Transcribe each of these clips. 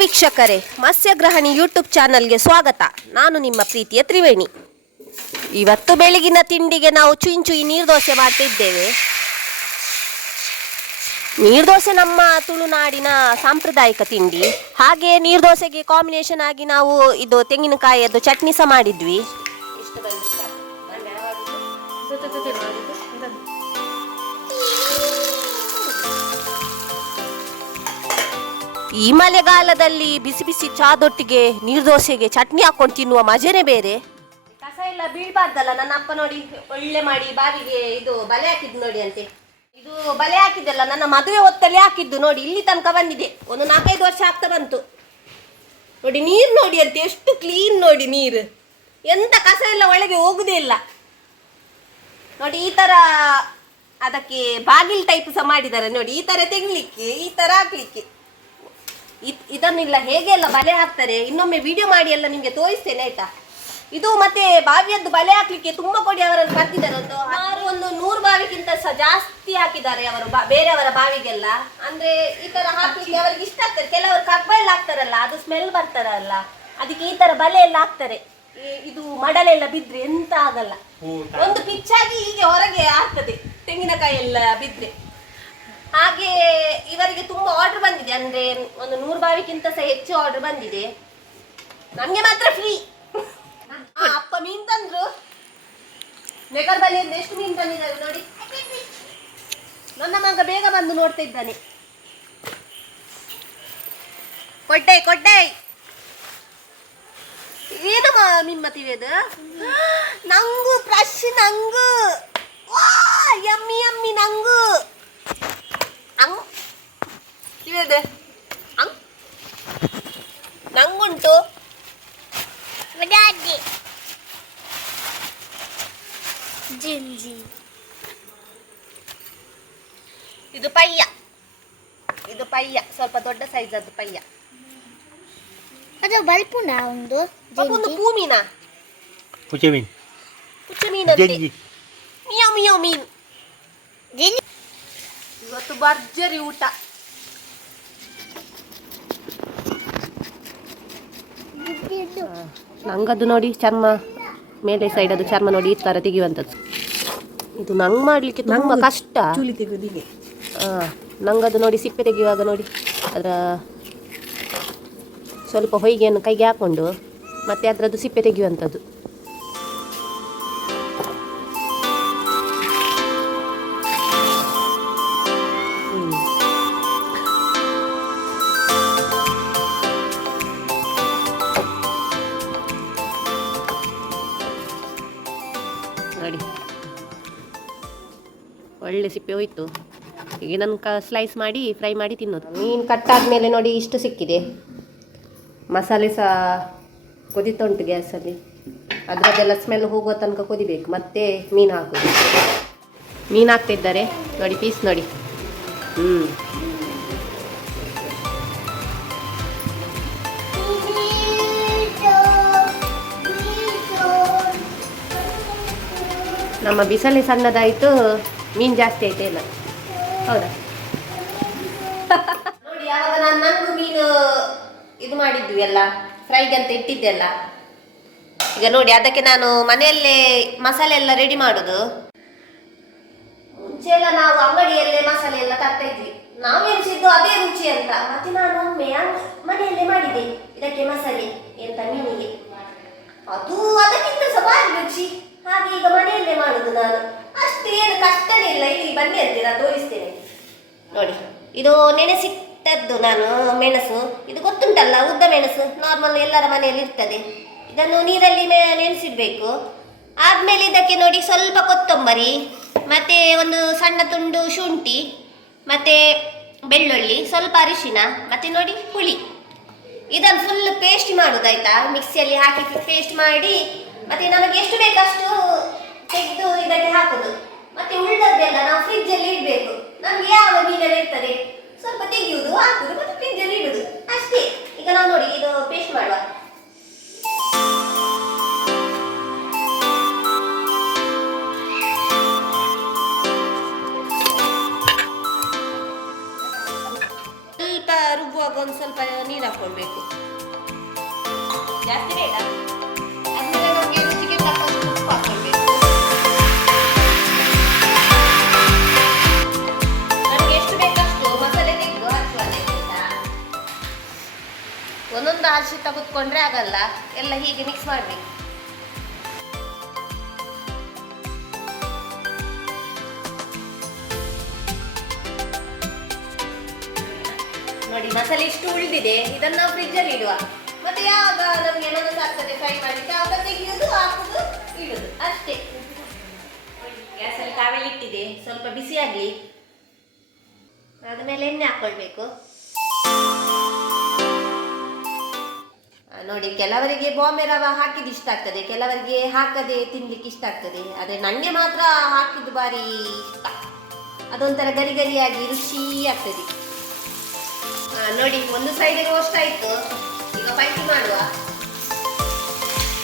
ವೀಕ್ಷಕರೇ, ಮತ್ಸ್ಯಗ್ರಹಣಿ ಯೂಟ್ಯೂಬ್ ಚಾನಲ್ಗೆ ಸ್ವಾಗತ. ನಾನು ನಿಮ್ಮ ಪ್ರೀತಿಯ ತ್ರಿವೇಣಿ. ಇವತ್ತು ಬೆಳಗಿನ ತಿಂಡಿಗೆ ನಾವು ಚುಯಿ ಚುಯಿ ನೀರ್ದೋಸೆ ಮಾಡ್ತಿದ್ದೇವೆ. ನೀರ್ದೋಸೆ ನಮ್ಮ ತುಳುನಾಡಿನ ಸಾಂಪ್ರದಾಯಿಕ ತಿಂಡಿ. ಹಾಗೆ ನೀರ್ದೋಸೆಗೆ ಕಾಂಬಿನೇಷನ್ ಆಗಿ ನಾವು ಇದು ತೆಂಗಿನಕಾಯಿಯದ್ದು ಚಟ್ನಿ ಸಹ ಮಾಡಿದ್ವಿ. ಈ ಮಳೆಗಾಲದಲ್ಲಿ ಬಿಸಿ ಬಿಸಿ ಚಾದೊಟ್ಟಿಗೆ ನೀರ್ದೋಸೆಗೆ ಚಟ್ನಿ ಹಾಕೊಂಡು ತಿನ್ನುವ ಮಜೇನೇ ಬೇರೆ. ಕಸ ಎಲ್ಲ ಬೀಳ್ಬಾರ್ದಲ್ಲ, ನನ್ನ ಅಪ್ಪ ನೋಡಿ ಒಳ್ಳೆ ಮಾಡಿ ಬಾವಿಗೆ ಇದು ಬಲೆ ಹಾಕಿದ್ದು ನೋಡಿ ಅಂತೆ. ಇದು ಬಲೆ ಹಾಕಿದ್ದಲ್ಲ, ನನ್ನ ಮದುವೆ ಹೊತ್ತಲ್ಲಿ ಹಾಕಿದ್ದು ನೋಡಿ, ಇಲ್ಲಿ ತನಕ ಬಂದಿದೆ. ಒಂದು ನಾಲ್ಕೈದು ವರ್ಷ ಆಗ್ತಾ ಬಂತು. ನೋಡಿ ನೀರು ನೋಡಿ ಅಂತೆ, ಎಷ್ಟು ಕ್ಲೀನ್ ನೋಡಿ ನೀರು. ಎಂತ ಕಸ ಎಲ್ಲ ಒಳಗೆ ಹೋಗುದೇ ಇಲ್ಲ. ನೋಡಿ ಈ ತರ ಅದಕ್ಕೆ ಬಾಗಿಲ್ ಟೈಪ್ ಸಹ ಮಾಡಿದ್ದಾರೆ ನೋಡಿ, ಈ ತರ ತೆಗಿಲಿಕ್ಕೆ, ಈ ತರ ಹಾಕ್ಲಿಕ್ಕೆ. ಇದನ್ನೆಲ್ಲ ಹೇಗೆ ಎಲ್ಲ ಬಲೆ ಹಾಕ್ತಾರೆ? ಇನ್ನೊಮ್ಮೆ ವಿಡಿಯೋ ಮಾಡಿ ಎಲ್ಲ ನಿಮ್ಗೆ ತೋರಿಸ್ತೇನೆ ಆಯ್ತಾ? ಇದು ಮತ್ತೆ ಬಾವಿಯದ್ದು ಬಲೆ ಹಾಕ್ಲಿಕ್ಕೆ ತುಂಬಾ ಕೊಡಿ ಅವರನ್ನು ಕರ್ತಿದ್ದಾರೆ ಒಂದು ನೂರು ಬಾವಿಗಿಂತ ಸಹ ಜಾಸ್ತಿ ಹಾಕಿದ್ದಾರೆ ಅವರು ಬೇರೆಯವರ ಬಾವಿಗೆಲ್ಲ. ಅಂದ್ರೆ ಈ ತರ ಹಾಕ್ಲಿಕ್ಕೆ ಅವರಿಗೆ ಇಷ್ಟ ಆಗ್ತಾರೆ ಕೆಲವರು ಕಬ್ಬೆಲ್ಲ ಹಾಕ್ತಾರಲ್ಲ ಅದು ಸ್ಮೆಲ್ ಬರ್ತಾರಲ್ಲ. ಅದಕ್ಕೆ ಈ ತರ ಬಲೆ ಎಲ್ಲ ಹಾಕ್ತಾರೆ ಇದು ಮಡಲೆಲ್ಲ ಬಿದ್ರೆ ಎಂತ ಆಗಲ್ಲ. ಒಂದು ಪಿಚ್ಚಾಗಿ ಹೀಗೆ ಹೊರಗೆ ಆಗ್ತದೆ ತೆಂಗಿನಕಾಯಿ ಎಲ್ಲ ಬಿದ್ರೆ. ಹಾಗೆ ಇವರಿಗೆ ತುಂಬಾ ಆರ್ಡರ್ ಬಂದಿದೆ. ಅಂದ್ರೆ ಒಂದು ನೂರು ಬಾವಿಗಿಂತ ಸಹ ಹೆಚ್ಚು ಆರ್ಡರ್ ಬಂದಿದೆ. ನಮ್ಗೆ ಮಾತ್ರ ಫ್ರೀ ಅಪ್ಪ ಮೀನ್ ತಂದ್ರು? ನೆಗರ್ ಬಲಿಯಿಂದ ಎಷ್ಟು ಮೀನ್ ತಂದಿದ್ದಾರೆ ನೋಡಿ. ನನ್ನ ಮಗ ಬೇಗ ಬಂದು ನೋಡ್ತಾ ಇದ್ದಾನೆ. ಕೊಡ್ಡೆ ಕೊಡ್ಡೆ ಏನು ಅದು? ನಂಗು ಫ್ರೆಶ್ ನಂಗು. ಯಮ್ಮಿ ಯಮ್ಮಿ ನಂಗು. ಅಂಗ್ ನಂಗುಂಟು. ಇದು ಪಯ್ಯ. ಇದು ಪಯ್ಯ. ಸ್ವಲ್ಪ ದೊಡ್ಡ ಸೈಜ್ ಅದು ಪಯ್ಯ. ಅದು ಬಲ್ಪುನ ಒಂದು? ಒಂದು ಜಿಂಜಿ? ಪೂ ಮೀನ ಪುಚೆ ಮೀನ್ ಮಿಯೋ ಮಿಯೋ ಮೀನ್. ಇವತ್ತು ಭರ್ಜರಿ ಊಟ. ನಂಗದು ನೋಡಿ ಚರ್ಮ. ಮೇಲೆ ಸೈಡ್ ಅದು ಚರ್ಮ ನೋಡಿ ಈ ಥರ ತೆಗೆಯುವಂಥದ್ದು ಇದು ನಂಗೆ ಮಾಡಲಿಕ್ಕೆ ತುಂಬ ಕಷ್ಟ. ಚೂಲಿ ತೆಗೆದಿಗೆ ಹಾಂ ನಂಗದು ನೋಡಿ ಸಿಪ್ಪೆ ತೆಗೆಯುವಾಗ ನೋಡಿ. ಅದರ ಸ್ವಲ್ಪ ಹೊಯ್ಗೆಯನ್ನು ಕೈಗೆ ಹಾಕ್ಕೊಂಡು ಮತ್ತೆ ಅದರದ್ದು ಸಿಪ್ಪೆ ತೆಗೆಯುವಂಥದ್ದು ನೋಡಿ. ಒಳ್ಳೆ ಸಿಪ್ಪೆ ಹೋಯ್ತು. ಈಗ ನಾನು ಕ ಸ್ಲೈಸ್ ಮಾಡಿ ಫ್ರೈ ಮಾಡಿ ತಿನ್ನೋದು. ಮೀನು ಕಟ್ಟಾದ್ಮೇಲೆ ನೋಡಿ ಇಷ್ಟು ಸಿಕ್ಕಿದೆ. ಮಸಾಲೆ ಸಹ ಕುದಿತುಂಟು ಗ್ಯಾಸಲ್ಲಿ ಅದರದ್ದೆಲ್ಲ ಸ್ಮೆಲ್ ಹೋಗುವ ತನಕ ಕುದಿಬೇಕು. ಮತ್ತೆ ಮೀನು ಹಾಕೋದು ಮೀನು ಹಾಕ್ತಿದ್ದಾರೆ ನೋಡಿ ಪೀಸ್ ನೋಡಿ. ಹ್ಞೂ ನಮ್ಮ ಬಿಸಲೆ ಸಣ್ಣದಾಯಿತು, ಮೀನು ಜಾಸ್ತಿ ಐತೆ ಇಲ್ಲ. ಹೌದಾ? ನೋಡಿ, ಯಾವಾಗ ನಾನು ನಂದು ಮೀನು ಇದು ಮಾಡಿದ್ವಿ ಎಲ್ಲ ಫ್ರೈಗೆ ಅಂತ ಇಟ್ಟಿದ್ದೆಲ್ಲ ಈಗ ನೋಡಿ, ಅದಕ್ಕೆ ನಾನು ಮನೆಯಲ್ಲೇ ಮಸಾಲೆ ಎಲ್ಲ ರೆಡಿ ಮಾಡುದು. ಮುಂಚೆ ನಾವು ಅಂಗಡಿಯಲ್ಲೇ ಮಸಾಲೆ ಎಲ್ಲ ತರ್ತಾ ಇದ್ವಿ. ನಾವು ಎನಿಸಿದ್ದು ಅದೇ ರುಚಿ ಅಂತ. ಮತ್ತೆ ನಾನು ಒಮ್ಮೆ ಮನೆಯಲ್ಲೇ ಮಾಡಿದೆ. ಇದಕ್ಕೆ ಮಸಾಲೆ, ಎಂತ ಮೀನಿಗೆ. ಅದು ಅದಕ್ಕಿಂತ ಸಹ ರುಚಿ. ಹಾಗೆ ಈಗ ಮನೆಯಲ್ಲೇ ಮಾಡುದು ನಾನು. ಅಷ್ಟು ಏನು ಕಷ್ಟನೇ ಇಲ್ಲ ಇಲ್ಲಿ ಬನ್ನಿ ನಾನು ತೋರಿಸ್ತೇನೆ. ನೋಡಿ, ಇದು ನೆನೆಸಿಟ್ಟದ್ದು ನಾನು ಮೆಣಸು. ಇದು ಗೊತ್ತುಂಟಲ್ಲ, ಉದ್ದ ಮೆಣಸು. ನಾರ್ಮಲ್ ಎಲ್ಲರ ಮನೆಯಲ್ಲಿ ಇರ್ತದೆ. ಇದನ್ನು ನೀರಲ್ಲಿ ನೆನೆಸಿಡ್ಬೇಕು. ಆದ್ಮೇಲೆ ಇದಕ್ಕೆ ನೋಡಿ ಸ್ವಲ್ಪ ಕೊತ್ತಂಬರಿ, ಮತ್ತೆ ಒಂದು ಸಣ್ಣ ತುಂಡು ಶುಂಠಿ, ಮತ್ತೆ ಬೆಳ್ಳುಳ್ಳಿ, ಸ್ವಲ್ಪ ಅರಿಶಿನ, ಮತ್ತೆ ನೋಡಿ ಹುಳಿ. ಇದನ್ನು ಫುಲ್ ಪೇಸ್ಟ್ ಮಾಡುದಾಯ್ತಾ? ಮಿಕ್ಸಿಯಲ್ಲಿ ಹಾಕಿ ಪೇಸ್ಟ್ ಮಾಡಿ ಮತ್ತೆ ನಮಗೆ ಎಷ್ಟು ಬೇಕಷ್ಟು ತೆಗೆದು ಇದಕ್ಕೆ ಹಾಕುದು. ಮತ್ತೆ ಉಳಿದದ್ದೆಲ್ಲ ನಾವು ಫ್ರಿಜ್ ಅಲ್ಲಿ ಇಡಬೇಕು. ನಮ್ಗೆ ಯಾವ ಮೀನೆಲ್ಲ ಇರ್ತದೆ? ಸ್ವಲ್ಪ ತೆಗೆಯುವುದು ಹಾಕುದು ಮತ್ತೆ ಫ್ರಿಜ್ ಅಲ್ಲಿ ಇಡುದು. ಅಷ್ಟೇ. ಈಗ ನಾವು ನೋಡಿ, ಇದು ಪೇಸ್ಟ್ ಮಾಡುವ. ಸ್ವಲ್ಪ ರುಬ್ಬುವಾಗ ಒಂದು ಸ್ವಲ್ಪ ನೀರು ಹಾಕೊಳ್ಬೇಕು. ಜಾಸ್ತಿ ಬೇಡ. ತಕ್ಕಷ್ಟು ಉಪ್ಪು ಹಾಕೊಳ್ಬೇಕು ನಮಗೆ ಎಷ್ಟು ಬೇಕಷ್ಟು ಮಸಾಲೆ ತೆಗೆದು ಹಾಕುವಂತ ಒಂದೊಂದು ಹಸಿ ತೆಗೆದುಕೊಂಡ್ರೆ ಆಗಲ್ಲ ಎಲ್ಲ ಹೀಗೆ ಮಿಕ್ಸ್ ಮಾಡಬೇಕು ನೋಡಿ, ಮಸಾಲೆ ಇಷ್ಟು ಉಳಿದಿದೆ? ಇದನ್ನು ಫ್ರಿಜ್ಜಲ್ಲಿ ಇಡುವ. ಮತ್ತೆ ಯಾವಾಗ ನಮಗೆ ಮನಸ್ಸು ಆಗ್ತದೆ ಫ್ರೈ ಮಾಡಲಿಕ್ಕೆ ಆವಾಗ ತೆಗೆಯೋದು ಹಾಕುದು ಇಡುದು. ಅಷ್ಟೇ. ಗ್ಯಾಸಲ್ಲಿ ತಾವೇ ಇಟ್ಟಿದೆ. ಸ್ವಲ್ಪ ಬಿಸಿ ಆಗಲಿ. ಆದ್ಮೇಲೆ ಎಣ್ಣೆ ಹಾಕೊಳ್ಬೇಕು. ಆ, ನೋಡಿ ಕೆಲವರಿಗೆ ಬಾಂಬೆ ರವ ಹಾಕಿದ್ದು ಇಷ್ಟ ಆಗ್ತದೆ. ಕೆಲವರಿಗೆ ಹಾಕದೆ ತಿನ್ಲಿಕ್ಕೆ ಇಷ್ಟ ಆಗ್ತದೆ. ಅದೇ ನನಗೆ ಮಾತ್ರ ಹಾಕಿದ್ದು ಬಾರಿ ಇಷ್ಟ. ಅದೊಂಥರ ಗರಿ ಗರಿಯಾಗಿ ರುಚಿ ಆಗ್ತದೆ. ನೋಡಿ ಒಂದು ಸೈಡ್ ರೋಸ್ಟ್ ಆಯ್ತು ಈಗ ಮಾಡುವ?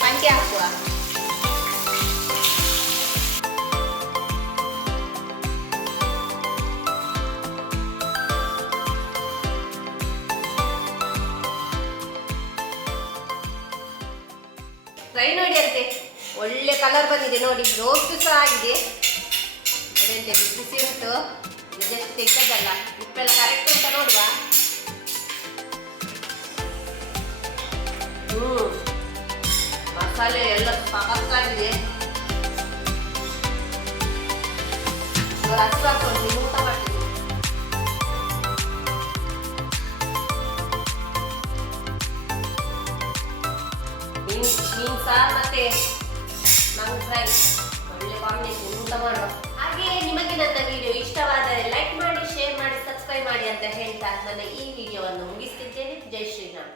ಪಂಟಿ ಹಾಕುವ? ಫ್ರೈ ನೋಡಿ ಅಂತೆ. ಒಳ್ಳೆ ಕಲರ್ ಬಂದಿದೆ ನೋಡಿ. ರೋಸ್ಟ್ ಸಹ ಆಗಿದೆ. ಬಿಸಿ ಉಂಟು. ಜಸ್ಟ್ ತೆಗೆದಲ್ಲ ಉಪ್ಪೆಲ್ಲ ಕರೆಕ್ಟ್ ಅಂತ ನೋಡುವ? ಮಸಾಲೆ ಎಲ್ಲ ಸಾರು ಮತ್ತೆ ಹಾಗೆ ನಿಮಗೆ ನನ್ನ ವಿಡಿಯೋ ಇಷ್ಟವಾದರೆ ಲೈಕ್ ಮಾಡಿ ಶೇರ್ ಮಾಡಿ ಸಬ್ಸ್ಕ್ರೈಬ್ ಮಾಡಿ ಅಂತ ಹೇಳ್ತಾ ನನ್ನ ಈ ವಿಡಿಯೋವನ್ನು ಮುಗಿಸ್ತಿದ್ದೇನೆ. ಜೈ ಶ್ರೀರಾಮ್.